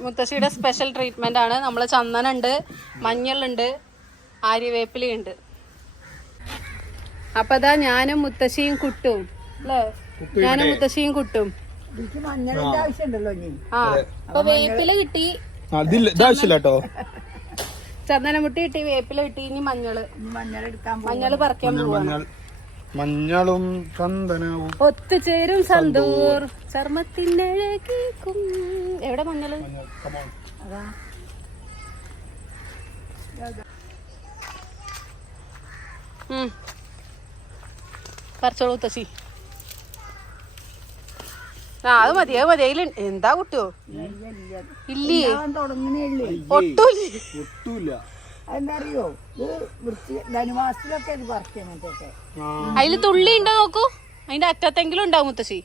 മുത്തശ്ശിയുടെ special treatment ആണ്. നമ്മൾ ചന്ദനുണ്ട് മഞ്ഞളുണ്ട് ആര്യവേപ്പിലയുണ്ട്. അപ്പൊ അതാ ഞാനും മുത്തശ്ശിയും കുട്ടും. അല്ലേ? ഞാനും മുത്തശ്ശിയും കുട്ടും. ആ. അപ്പൊ വേപ്പില കിട്ടി. കേട്ടോ. ചന്ദനമുട്ടി കിട്ടി വേപ്പില കിട്ടി ഇനി മഞ്ഞൾ. മഞ്ഞൾ പറിക്കാൻ പോവാണ്. മഞ്ഞളും ചന്ദനവും ഒത്തുചേരും സന്തൂർ. ചർമ്മത്തിനഴകിക്കും എവിടെ മഞ്ഞൾ അതാ. പറിച്ചോളൂ മുത്തശ്ശി. ആ അത് മതി അത് മതി. അതിൽ എന്താ കുട്ടിയോ? ഇല്ലേ? ഒട്ടുമില്ലേ. വൃത്തി ധനുമാസത്തിലൊക്കെ അതിൽ തുള്ളി ഉണ്ടോ നോക്കൂ. അതിന്റെ അറ്റത്തെങ്കിലും ഉണ്ടാവും മുത്തശ്ശി.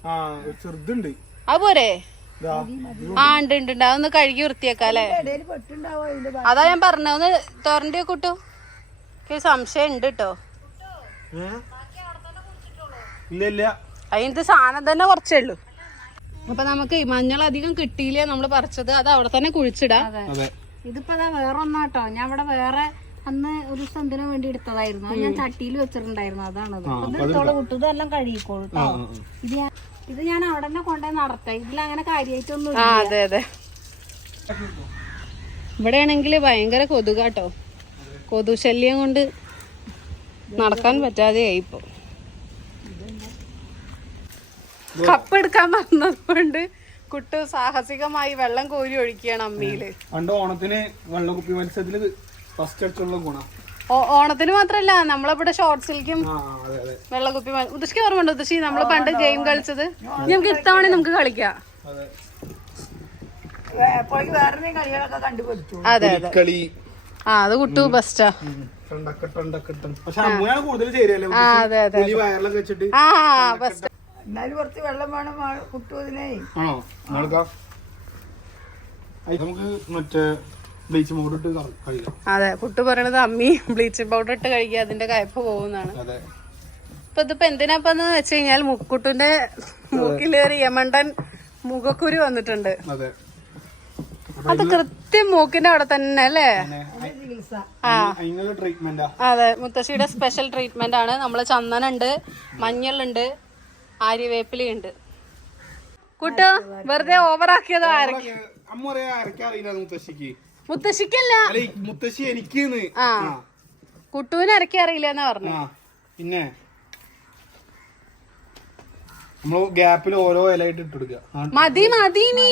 അത് പോരെ? ആ ഉണ്ട് ഉണ്ട് ഉണ്ട്. അതൊന്ന് കഴുകി വൃത്തിയാക്കാം അല്ലേ ഇടയിൽ പെട്ടുണ്ടാവോ അതിന്റെ അതാ ഞാൻ പറഞ്ഞു. ഒന്ന് തോരണ്ടി കൂട്ടു എനിക്ക് സംശയം ഉണ്ട് കേട്ടോ അതിനകത്ത് സാധനം തന്നെ കുറച്ചേ ഉള്ളൂ. അപ്പൊ നമുക്ക് മഞ്ഞൾ അധികം കിട്ടിയില്ല നമ്മൾ പറിച്ചത്. അത് അവിടെ തന്നെ കുഴിച്ചിടാം. അതെ. ഇതിപ്പോ അതാ വേറെ ഒന്നാട്ടോ ഞാൻ ഇവിടെ വേറെ അന്ന് ഒരു സന്ധന വേണ്ടി എടുത്തതായിരുന്നു. ഞാൻ ചട്ടിയിൽ വെച്ചിട്ടുണ്ടായിരുന്നു. വിട്ടു. ഇതെല്ലാം ആ. ഇത് ഇത് ഞാൻ അവിടെ തന്നെ കൊണ്ടുപോയി നടത്താം. ഇതിൽ അങ്ങനെ കാര്യമായിട്ടൊന്നും ആ അതെ അതെ. ഇവിടെ ആണെങ്കിൽ ഭയങ്കര കൊതുകാട്ടോ. കൊതു ശല്യം കൊണ്ട് നടക്കാൻ പറ്റാതെയായി ഇപ്പൊ. കപ്പ് എടുക്കാൻ പറഞ്ഞത് കൊണ്ട് കുട്ടു സാഹസികമായി വെള്ളം കോരി ഒഴിക്കുകയാണ് അമ്മിയിൽ പണ്ട് ഓണത്തിന് വെള്ളക്കുപ്പി മത്സരത്തിൽ ഫസ്റ്റ് അടിച്ചുള്ള ഗുണം. ഓണത്തിന് മാത്രല്ല നമ്മളിവിടെ ഷോർട്സിലേക്കും സിൽക്കും അതെ അതെ. വെള്ളക്കുപ്പി ഉദ്ദേശിക്ക് ഓർമ്മയുണ്ട് ഉദ്ദേശി നമ്മൾ പണ്ട് ഗെയിം കളിച്ചത്. നമുക്ക് ഇത്തവണ നമുക്ക് കളിക്കാം. അതെ. അതെ ആ അത് കുട്ടു ബെസ്റ്റാ എന്നാലും കുറച്ച് വെള്ളം വേണം കുട്ടു നടക്കാം നമുക്ക് മറ്റേ ബ്ലീച്ച് പൗഡർ ഇട്ട് കഴിക്കാം. അതെ കുട്ടു പറയണത് അമ്മി ബ്ലീച്ചിങ് പൗഡർ ഇട്ട് കഴിക്കുക അതിന്റെ കയപ്പ് പോകുന്നതാണ്. അതെ. ഇപ്പൊ ഇതിപ്പോ എന്തിനാപ്പെന്ന് വെച്ച് കഴിഞ്ഞാൽ മുക്കുട്ടുന്റെ മൂക്കിലേറി യമണ്ടൻ മുഖക്കുരു വന്നിട്ടുണ്ട്. അതെ. അത് കൃത്യം മൂക്കിന്റെ അവിടെ തന്നെ അല്ലേ? ആ. അതിനൊരു ട്രീറ്റ്മെന്റാ അതെ മുത്തശ്ശിയുടെ സ്പെഷ്യൽ ട്രീറ്റ്മെന്റ് ആണ്. നമ്മൾ ചന്ദനുണ്ട് മഞ്ഞളുണ്ട് ആര്യവേപ്പിലുണ്ട് കുട്ടു വെറുതെ ഓവറാക്കിയത് ആരൊക്കെ? അമ്മ പറയാ അരക്കറിയില്ല മുത്തശ്ശിക്ക്. മുത്തശ്ശിക്കല്ല. മുത്തശ്ശി എനിക്ക് ആ. കുട്ടുവിന് ഇറക്കി അറിയില്ല എന്നാ പറഞ്ഞു പിന്നെ നമ്മൾ ഗ്യാപ്പിൽ ഓരോ ഇലയിട്ട് ഇട്ട് കൊടുക്കുക ആ, മതി മതി നീ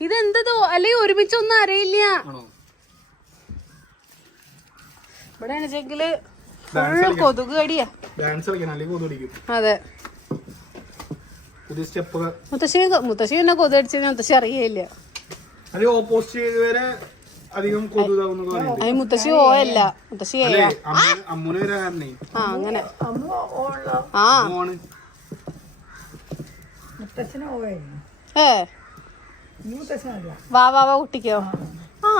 ഇതെന്തതോ? അല്ലെ ഒരുമിച്ചൊന്നും അറിയില്ല ഇവിടെ വെച്ചെങ്കിൽ ഫുൾ കൊതുക് കടിയാ. ഡാൻസ് കളിക്കണം അല്ലെങ്കിൽ കൊതു പിടിക്കും അതെ. പുതിയ സ്റ്റെപ്പ് മുത്തശ്ശി മുത്തശ്ശി പിന്നെ കൊതു അടിച്ചു മുത്തശ്ശി അറിയില്ല ഓപ്പോസിറ്റ് വരെ അധികം കൊതു ഇതാവുന്ന പറയുന്നത് അതിന് മുത്തശ്ശി അല്ല മുത്തശ്ശി അല്ലേ അമ്മുന് ആ അങ്ങനെ. ആ. ഓണ് ഏ. വാ വാ വാ കുട്ടിക്കോ. ആ.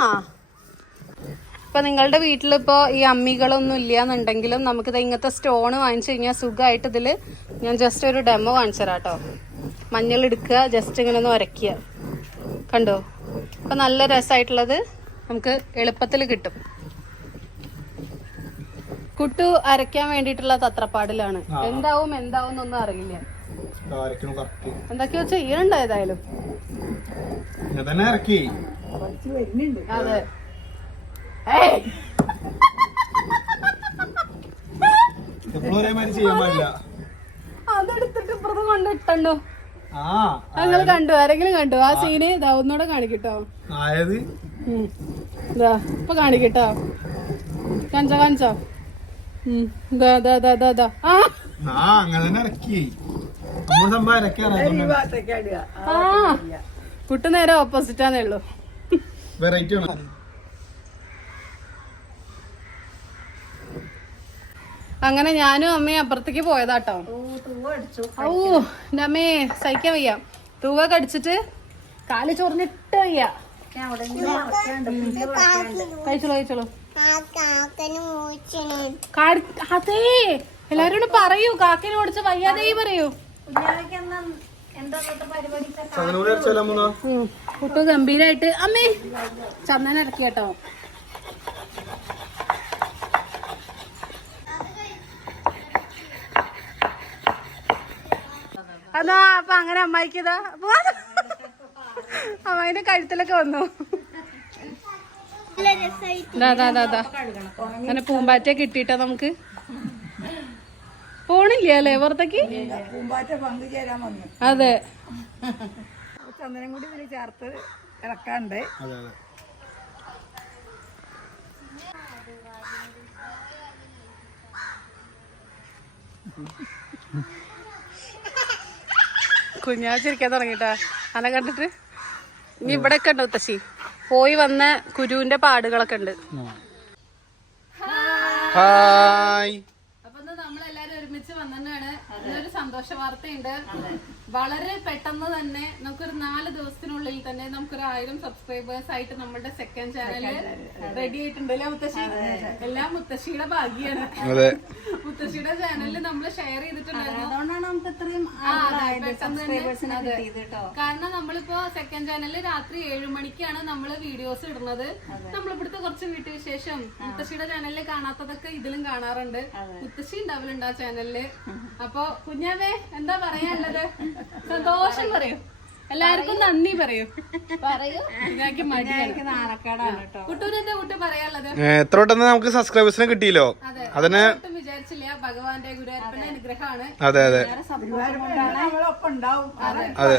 ഇപ്പൊ നിങ്ങളുടെ വീട്ടിലിപ്പോ ഈ അമ്മികളൊന്നും ഇല്ലാന്നുണ്ടെങ്കിലും നമുക്കിത് ഇങ്ങനത്തെ സ്റ്റോൺ വാങ്ങിച്ചു കഴിഞ്ഞാൽ സുഖമായിട്ട് ഇതിൽ ഞാൻ ജസ്റ്റ് ഒരു ഡെമോ കാണിച്ചു തരാം കേട്ടോ മഞ്ഞൾ എടുക്കുക ജസ്റ്റ് ഇങ്ങനെ ഒന്ന് ഉരയ്ക്കുക കണ്ടോ? അപ്പൊ നല്ല രസമായിട്ടുള്ളത് നമുക്ക് എളുപ്പത്തിൽ കിട്ടും. കുട്ടു അരയ്ക്കാൻ വേണ്ടിട്ടുള്ള തത്രപ്പാടിലാണ്. എന്താവും എന്താവും എന്നൊന്നും അറിയില്ല. എന്തൊക്കെയോ ചെയ്യണ്ട ഏതായാലും അതെ. അതെടുത്തിട്ട് ഇപ്പുറത്ത് കൊണ്ടിട്ടുണ്ടോ നിങ്ങൾ കണ്ടു ആരെങ്കിലും കണ്ടു. ആ സീന് ഇതാവുന്നോടെ കാണിക്കട്ടോ. ആയത് ഉം. ഇതാ ഇപ്പൊ കാണിക്കട്ടോ. കാണിച്ചോ കാണിച്ചോ. കുട്ടു നേരെ ഓപ്പോസിറ്റ് ആണേ ഉള്ളൂ. വെറൈറ്റി ആണ്. അങ്ങനെ ഞാനും അമ്മയും അപ്പുറത്തേക്ക് പോയതാട്ടോ. ഓ എന്റെ അമ്മേ സഹിക്കാൻ വയ്യ. തൂവ കടിച്ചിട്ട് കാൽ ചൊറിഞ്ഞിട്ട് വയ്യ. പറിക്കാണ്ട്. കഴിച്ചോളൂ അതേ എല്ലാരോടും പറയൂ കാക്കിനെ ഓടിച്ച വയ്യാതെ പറയൂ. എന്നാ കുട്ടു ഗംഭീരായിട്ട് അമ്മേ ചന്ദന ഇറക്കി കേട്ടോ. അതാ അപ്പൊ അങ്ങനെ അമ്മായിക്ക് ഇതാ അപ്പൊ അമ്മായിന്റെ കഴുത്തിലൊക്കെ വന്നു. ദാ, ദാ, ദാ, ദാ. അങ്ങനെ പൂമ്പാറ്റ കിട്ടിട്ടോ നമുക്ക്? പോണില്ല അല്ലേ പുറത്തേക്ക്? അതെ. ചന്ദനം കൂടി ഇതിൽ ചേർത്ത് ഇളക്കാണ്ട് കുഞ്ഞാ ചിരിക്കാൻ തുടങ്ങിട്ടാ അല്ല കണ്ടിട്ട്? ഇനി ഇവിടെ ഒക്കെ ഉണ്ട് മുത്തശ്ശി പോയി വന്ന കുരുവിന്റെ പാടുകളൊക്കെ ഉണ്ട്. ഹായ്. അപ്പൊ നമ്മളെല്ലാരും ഒരുമിച്ച് വന്നതാണ് ഒരു സന്തോഷ വാർത്തയുണ്ട് വളരെ പെട്ടെന്ന് തന്നെ നമുക്കൊരു നാല് ദിവസത്തിനുള്ളിൽ തന്നെ നമുക്കൊരു ആയിരം സബ്സ്ക്രൈബേഴ്സ് ആയിട്ട് നമ്മുടെ സെക്കൻഡ് ചാനൽ റെഡി ആയിട്ടുണ്ട് അല്ലെ മുത്തശ്ശി? എല്ലാം മുത്തശ്ശിയുടെ ഭാഗ്യാണ്. അതെ. മുത്തശ്ശിയുടെ ചാനലിൽ നമ്മൾ ഷെയർ ചെയ്തിട്ടുണ്ടായിരുന്നു. കാരണം നമ്മളിപ്പോ സെക്കൻഡ് ചാനലിൽ രാത്രി ഏഴു മണിക്കാണ് നമ്മൾ വീഡിയോസ് ഇടുന്നത്. നമ്മൾ നമ്മളിവിടുത്തെ കുറച്ച് വീട്ടുവിശേഷം. മുത്തശ്ശിയുടെ ചാനലിൽ കാണാത്തതൊക്കെ ഇതിലും കാണാറുണ്ട്. മുത്തശ്ശി ഉണ്ടാവലുണ്ട് ആ ചാനലിൽ അപ്പൊ കുഞ്ഞാവേ എന്താ പറയാനുള്ളത്? സന്തോഷം പറയൂ. എല്ലാവർക്കും നന്ദി പറയൂ. പറയൂ. ഇതാക്കി മടിയാണ് നാണക്കേടാണ് കേട്ടോ. കുട്ടൂരെന്താ കുട്ടി പറയാനുള്ളത്? എത്ര വട്ടം നമുക്ക് സബ്സ്ക്രൈബേഴ്സിനെ കിട്ടിയില്ലോ? അതെ. അതിന് വിചാരിച്ചില്ല. ഭഗവാന്റെ ഗുരുവായൂരപ്പന്റെ അനുഗ്രഹമാണ്. അതെ അതെ. നമ്മളൊപ്പം ഉണ്ടാവും അതെ. അതെ.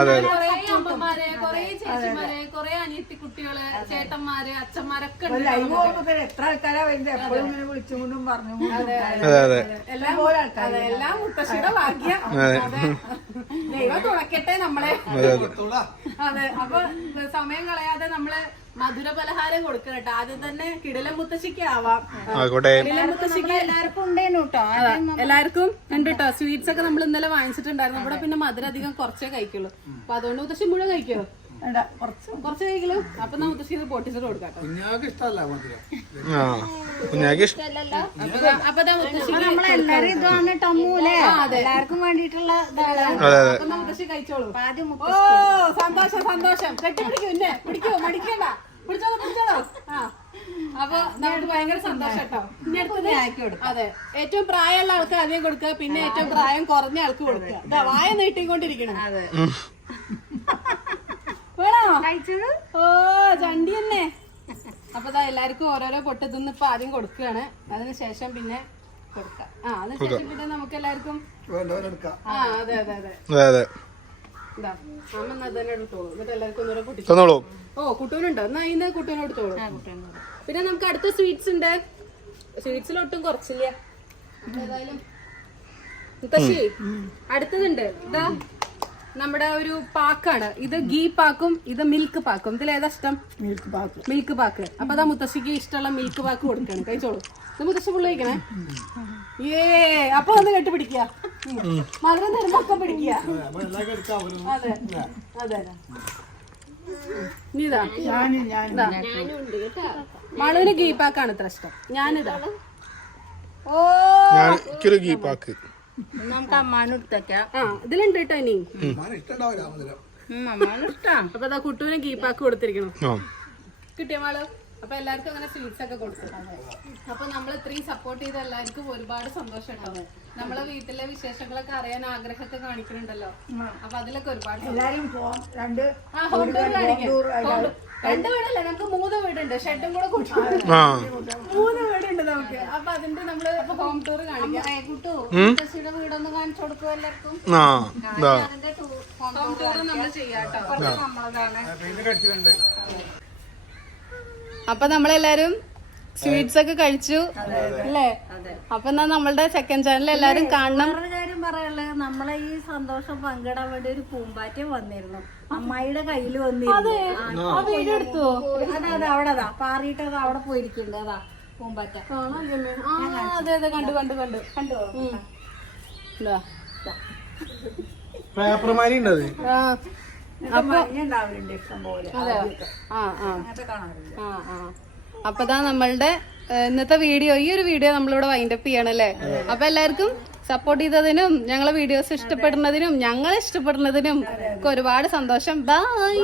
അതെ. കൊറേ അമ്മമാരെ കൊറേ ചേച്ചിമാരെ കൊറേ അനിയത്തി കുട്ടികൾ ചേട്ടന്മാര് അച്ഛന്മാരൊക്കെ ഉണ്ട് ലൈവ് എത്ര ആൾക്കാരാ വിളിച്ചുകൊണ്ടും പറഞ്ഞു അതെ അതെ എല്ലാം അതെ, എല്ലാം മുത്തശ്ശിയുടെ ഭാഗ്യം. അതെ. ദൈവം തുണക്കട്ടെ നമ്മളെ. അതെ അപ്പൊ സമയം കളയാതെ നമ്മൾ മധുര പലഹാരം കൊടുക്കണം കേട്ടോ. ആദ്യം തന്നെ കിടല മുത്തശ്ശിക്ക് ആവാം. കിടിലം മുത്തശ്ശിക്ക് എല്ലാവർക്കും ഉണ്ടേനു കേട്ടോ. എല്ലാവർക്കും ഉണ്ട് കേട്ടോ സ്വീറ്റ്സ് ഒക്കെ നമ്മൾ ഇന്നലെ വാങ്ങിച്ചിട്ടുണ്ടായിരുന്നു. അവിടെ പിന്നെ മധുരം അധികം കുറച്ചേ കഴിക്കുള്ളൂ. അപ്പൊ അതുകൊണ്ട് മുത്തശ്ശി മുഴുവൻ കഴിക്കുമോ വേണ്ട കുറച്ച് കുറച്ച് കഴിക്കലോ. അപ്പൊ നാ മുത്തശ്ശി ഇത് പൊട്ടിച്ചിട്ട് കൊടുക്കാം കേട്ടോ. കുഞ്ഞാക്ക് ഇഷ്ടമല്ല മധുരം. ആ കുഞ്ഞാക്ക് ഇഷ്ടം അപ്പൊ- അപ്പൊ ദാ മുത്തശ്ശിക്ക് എല്ലാരും ഇതാണ് ടമ്മൂലെ എല്ലാവർക്കും വേണ്ടിയിട്ടുള്ള ഇതാണ്. അതെ അതെ. അപ്പൊ നാ മുത്തശ്ശി കഴിച്ചോളൂ ആദ്യം ഓ സന്തോഷം പിടിക്കോ മടിക്കണ്ട. പിടിച്ചോളൂ പിടിച്ചോളൂ. ആ. അപ്പൊ നമുക്ക് ഭയങ്കര സന്തോഷം കേട്ടോ. ഇനി അടുത്തത് അതെ. ഏറ്റവും പ്രായമുള്ള ആൾക്ക് ആദ്യം കൊടുക്കുക. പിന്നെ ഏറ്റവും പ്രായം കുറഞ്ഞ ആൾക്ക് കൊടുക്കുക. ഇതാ വായ നീട്ടിക്കൊണ്ടിരിക്കണം. ഓ ചണ്ടി തന്നെ. അപ്പൊ എല്ലാവർക്കും ഓരോരോ പൊട്ടത്തുനിന്ന് തിന്ന് ഇപ്പൊ ആദ്യം കൊടുക്കുകയാണ്. അതിനുശേഷം പിന്നെ കൊടുക്കാം. ആ അതിനുശേഷം പിന്നെ നമുക്ക് എല്ലാവർക്കും ആ അതെ അതെ അതെ. അതെ അതെ. ഇതാ, അമ്മ എന്നാ തന്നെ എടുത്തോളൂ. എന്നിട്ട് എല്ലാവർക്കും ഒന്നുകൂടെ പൊട്ടിച്ചു തന്നോളൂ. ഓ കുട്ടൂനുണ്ടോ? എന്നാ അതിന്റെ കുട്ടൂനെ എടുത്തോളൂ. പിന്നെ നമുക്ക് അടുത്ത സ്വീറ്റ്സ് ഉണ്ട്. സ്വീറ്റ്സിൽ ഒട്ടും കുറച്ചില്ല ഏതായാലും മുത്തശ്ശി അടുത്തതുണ്ട്. ഇതാ നമ്മുടെ ഒരു പാക്കാണ്. ഇത് ഗീ പാക്കും ഇത് മിൽക്ക് പാക്കും. ഇതിൽ ഏതാ ഇഷ്ടം? Milk pack. Milk pack. അപ്പൊ അതാ മുത്തശ്ശിക്ക് ഇഷ്ടമുള്ള മിൽക്ക് പാക്ക് കൊടുക്കണം. കഴിച്ചോളൂ. ഇത് മുത്തശ്ശി ഫുള്ള് കഴിക്കണേ? ഏ അപ്പൊ ഒന്ന് കെട്ടി പിടിക്കുക മധുരം തരുമ്പോ ഒക്കെ പിടിക്കുക. അതെ അതെ. നീതാ ഗീ പാക്കാണ് ഇത്ര ഇഷ്ടം. ഞാനിതാ. ഓ ഗീ പാക്ക്. നമുക്ക് അമ്മാനും എടുത്തേക്കാം. ആ ഇതിലുണ്ട് കേട്ടോ ഇനി അമ്മാനും ഇഷ്ടം. അപ്പൊ അതാ കുട്ടുവിന് ഗീ പാക്ക് കൊടുത്തിരിക്കണം കിട്ടിയ മാൾ? അപ്പൊ എല്ലാവർക്കും അങ്ങനെ സ്വീറ്റ്സ് ഒക്കെ കൊടുത്തു. അപ്പൊ നമ്മൾ ഇത്രയും സപ്പോർട്ട് ചെയ്ത എല്ലാവർക്കും ഒരുപാട് സന്തോഷം ഉണ്ടാവും നമ്മളെ വീട്ടിലെ വിശേഷങ്ങളൊക്കെ അറിയാൻ ആഗ്രഹമൊക്കെ കാണിക്കുന്നുണ്ടല്ലോ. അപ്പൊ അതിലൊക്കെ ഒരുപാട്. എല്ലാരും രണ്ട് വീടല്ല നമുക്ക് മൂന്ന് വീടുണ്ട്. ഷെഡും കൂടെ കൂട്ടി. ആ. മൂന്ന് വീടുണ്ട് നമുക്ക്. അപ്പൊ അതിന്റെ നമ്മൾ ഹോം ടൂർ കാണിക്കാം. കുട്ടു മുത്തശ്ശിയുടെ വീടൊന്ന് കാണിച്ചു കൊടുക്കും എല്ലാവർക്കും. ആ ഇതാ അതിന്റെ ടൂർ ഹോം ടൂർ നമ്മൾ ചെയ്യാട്ടോ നമ്മളതാണ്. അപ്പൊ നമ്മളെല്ലാരും സ്വീറ്റ്സ് ഒക്കെ കഴിച്ചു അല്ലേ? അപ്പൊ എന്നാ നമ്മളുടെ സെക്കൻഡ് ചാനൽ എല്ലാരും കാണണം. പറയാനുള്ളത് നമ്മളെ ഈ സന്തോഷം പങ്കിടാൻ വേണ്ടി ഒരു പൂമ്പാറ്റം വന്നിരുന്നു. അമ്മായിയുടെ കയ്യിൽ വന്നിരുന്നു. ആ വീഡിയോ എടുത്തു? അതെ അതെ അവിടെ അതാ പാറിയിട്ട് അത് അവിടെ പോയിരിക്കുന്നുണ്ട് അതാ പൂമ്പാറ്റ. ആ അതെ അതെ കണ്ടു കണ്ടു കണ്ടു. കണ്ടോ ഉം. ഇതാ. പേപ്പർമാരി ഉണ്ട് അത് ആ ഉണ്ടാവലുണ്ട് ഇഷ്ടം പോലെ അതെ ആ ആ. അങ്ങനത്തെ കാണാറില്ല ആ ആ. അപ്പൊ ഇതാ നമ്മളുടെ ഇന്നത്തെ വീഡിയോ ഈ ഒരു വീഡിയോ നമ്മളിവിടെ വൈൻഡപ്പ് ചെയ്യണല്ലേ? അപ്പൊ എല്ലാവർക്കും സപ്പോർട്ട് ചെയ്തതിനും ഞങ്ങളെ വീഡിയോസ് ഇഷ്ടപ്പെടുന്നതിനും ഞങ്ങളെ ഇഷ്ടപ്പെടുന്നതിനും ഒക്കെ ഒരുപാട് സന്തോഷം ബൈ.